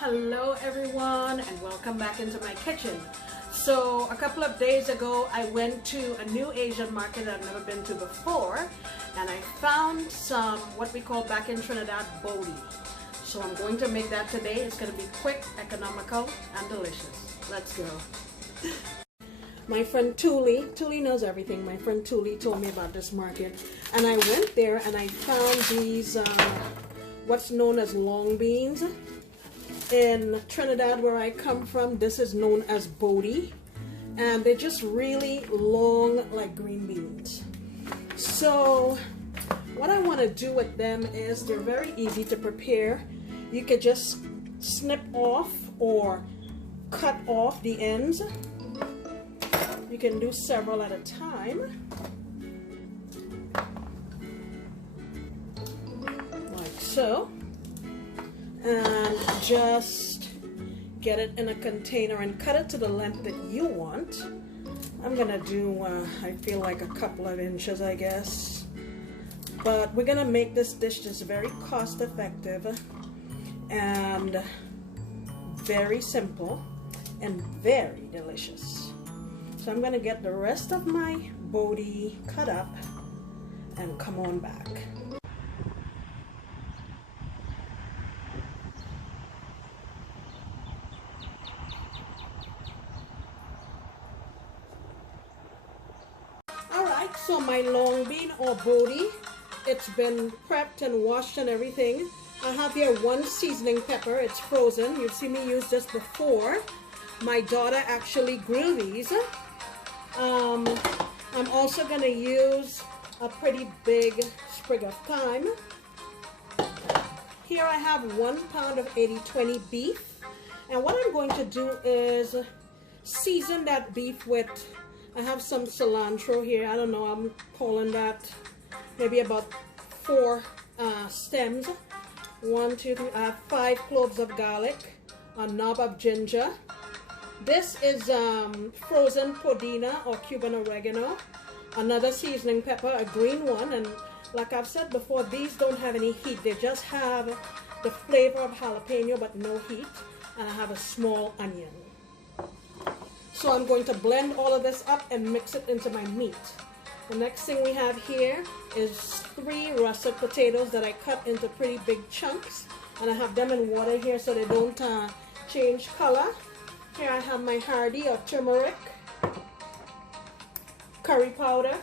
Hello everyone and welcome back into my kitchen. So a couple of days ago I went to a new Asian market I've never been to before, and I found some what we call back in Trinidad bodi. So I'm going to make that today. It's going to be quick, economical and delicious. Let's go. My friend Tuli knows everything. My friend Tuli told me about this market, and I went there and I found these what's known as long beans. In Trinidad, where I come from, this is known as bodi, and they're just really long like green beans. So what I want to do with them is they're very easy to prepare. You could just snip off or cut off the ends. You can do several at a time, like so, and just get it in a container and cut it to the length that you want. I'm gonna do I feel like a couple of inches, I guess, but we're gonna make this dish just very cost effective and very simple and very delicious. So I'm gonna get the rest of my bodi cut up and come on back. Alright, so my long bean or bodi, it's been prepped and washed and everything. I have here one seasoning pepper. It's frozen. You've seen me use this before. My daughter actually grilled these. I'm also going to use a pretty big sprig of thyme. Here I have 1 pound of 80/20 beef, and what I'm going to do is season that beef with, I have some cilantro here. I don't know, I'm calling that maybe about 4 stems. 1, 2, 3, I have 5 cloves of garlic, a knob of ginger. This is frozen podina or Cuban oregano, another seasoning pepper, a green one, and like I've said before, these don't have any heat. They just have the flavor of jalapeno but no heat. And I have a small onion. So I'm going to blend all of this up and mix it into my meat. The next thing we have here is 3 russet potatoes that I cut into pretty big chunks, and I have them in water here so they don't change color. Here I have my hardy or turmeric, curry powder,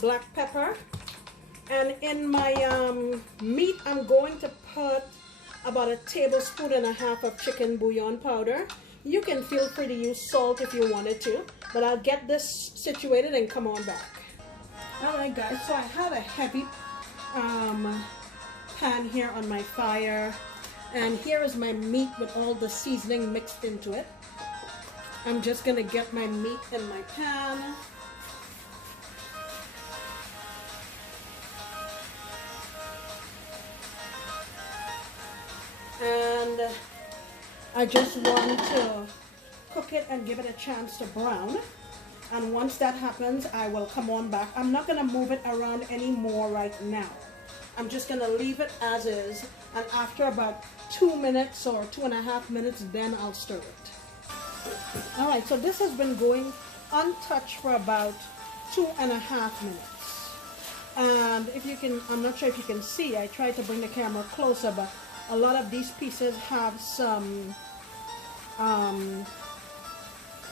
black pepper, and in my meat I'm going to put about 1.5 tablespoons of chicken bouillon powder. You can feel free to use salt if you wanted to, but I'll get this situated and come on back. Alright guys, so I have a heavy pan here on my fire, and here is my meat with all the seasoning mixed into it. I'm just going to get my meat in my pan. And I just want to cook it and give it a chance to brown. And once that happens, I will come on back. I'm not going to move it around anymore right now. I'm just going to leave it as is. And after about 2 minutes or 2.5 minutes, then I'll stir it. Alright, so this has been going untouched for about 2.5 minutes. And if you can, I'm not sure if you can see, I tried to bring the camera closer, but a lot of these pieces have some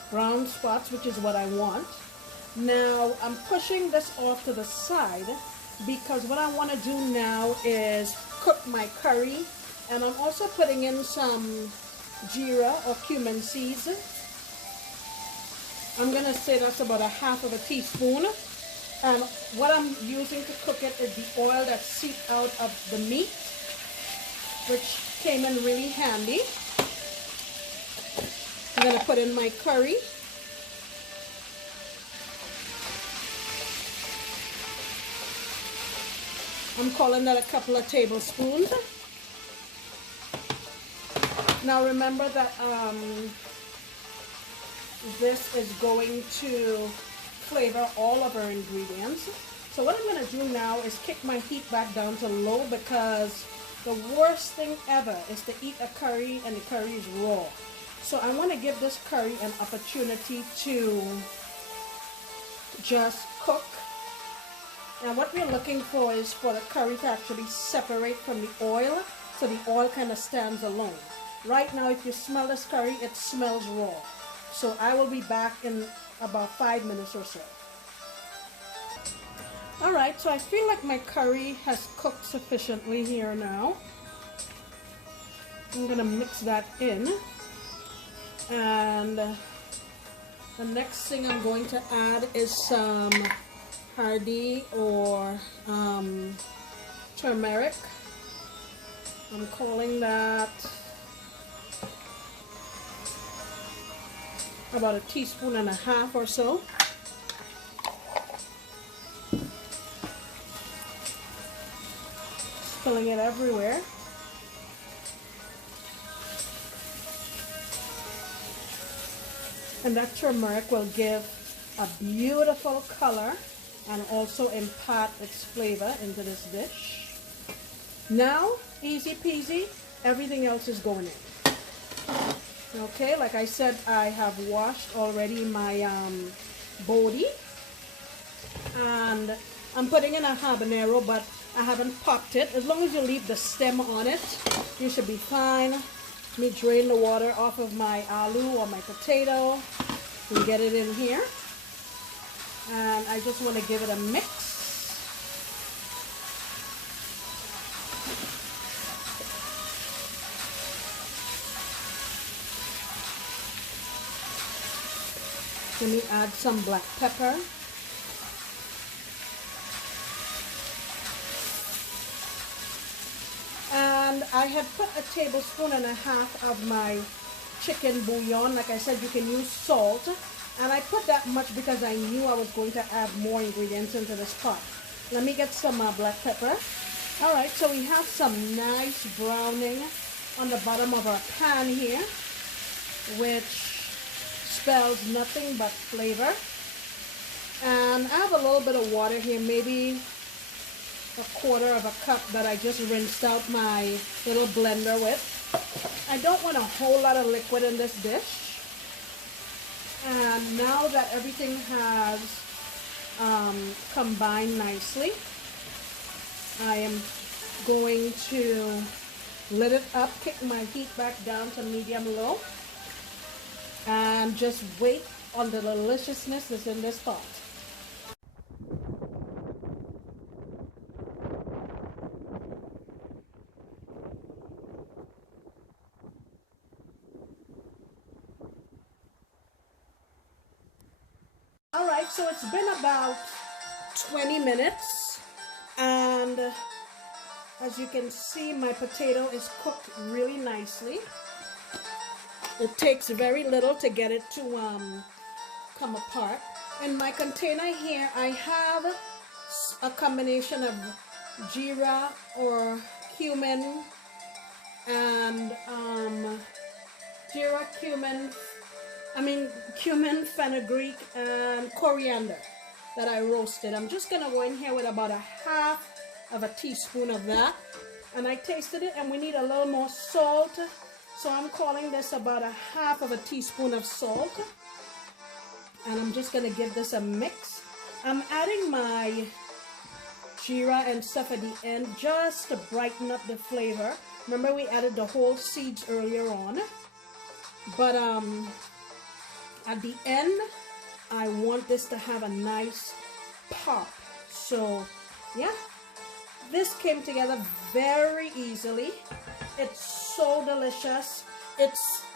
brown spots, which is what I want. Now I'm pushing this off to the side because what I want to do now is cook my curry, and I'm also putting in some jeera or cumin seeds. I'm going to say that's about 1/2 teaspoon. And what I'm using to cook it is the oil that seeped out of the meat, which came in really handy. I'm going to put in my curry. I'm calling that a couple of tablespoons. Now remember that this is going to flavor all of our ingredients. So what I'm going to do now is kick my heat back down to low because the worst thing ever is to eat a curry and the curry is raw. So I want to give this curry an opportunity to just cook. And what we're looking for is for the curry to actually separate from the oil, so the oil kind of stands alone. Right now, if you smell this curry, it smells raw. So I will be back in about 5 minutes or so. Alright, so I feel like my curry has cooked sufficiently here now. I'm going to mix that in. And the next thing I'm going to add is some hardy or turmeric. I'm calling that about 1.5 teaspoons or so. Spilling it everywhere. And that turmeric will give a beautiful color and also impart its flavor into this dish. Now, easy peasy, everything else is going in. Okay, like I said, I have washed already my bodi, and I'm putting in a habanero, but I haven't popped it. As long as you leave the stem on it, you should be fine. Let me drain the water off of my aloo or my potato and get it in here. And I just want to give it a mix. Let me add some black pepper. And I have put 1.5 tablespoons of my chicken bouillon. Like I said, you can use salt. And I put that much because I knew I was going to add more ingredients into this pot. Let me get some black pepper. Alright, so we have some nice browning on the bottom of our pan here, which spells nothing but flavor. And I have a little bit of water here, maybe 1/4 cup that I just rinsed out my little blender with. I don't want a whole lot of liquid in this dish. And now that everything has combined nicely, I am going to let it up, kick my heat back down to medium-low, and just wait on the deliciousness that's in this pot. Alright, so it's been about 20 minutes, and as you can see, my potato is cooked really nicely. It takes very little to get it to come apart. In my container here, I have a combination of jeera or cumin and cumin, fenugreek, and coriander that I roasted. I'm just gonna go in here with about 1/2 teaspoon of that, and I tasted it, and we need a little more salt, so I'm calling this about 1/2 teaspoon of salt, and I'm just gonna give this a mix. I'm adding my jeera and stuff at the end just to brighten up the flavor. Remember, we added the whole seeds earlier on, but at the end, I want this to have a nice pop. So, yeah, this came together very easily. It's so delicious.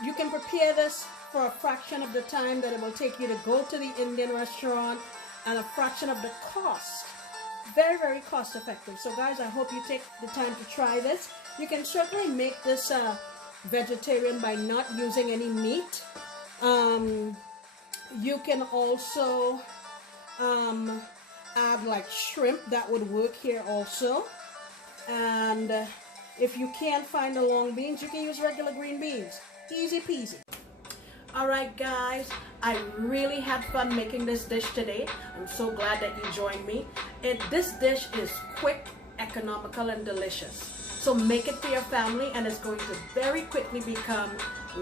You can prepare this for a fraction of the time that it will take you to go to the Indian restaurant, and a fraction of the cost. Very, very cost effective. So guys, I hope you take the time to try this. You can certainly make this vegetarian by not using any meat. You can also add like shrimp. That would work here also. And if you can't find the long beans, you can use regular green beans. Easy peasy. Alright guys, I really had fun making this dish today. I'm so glad that you joined me. This dish is quick, economical, and delicious. So make it for your family and it's going to very quickly become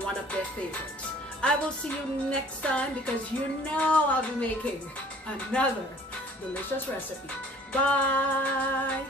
one of their favorites. I will see you next time because you know I'll be making another delicious recipe. Bye!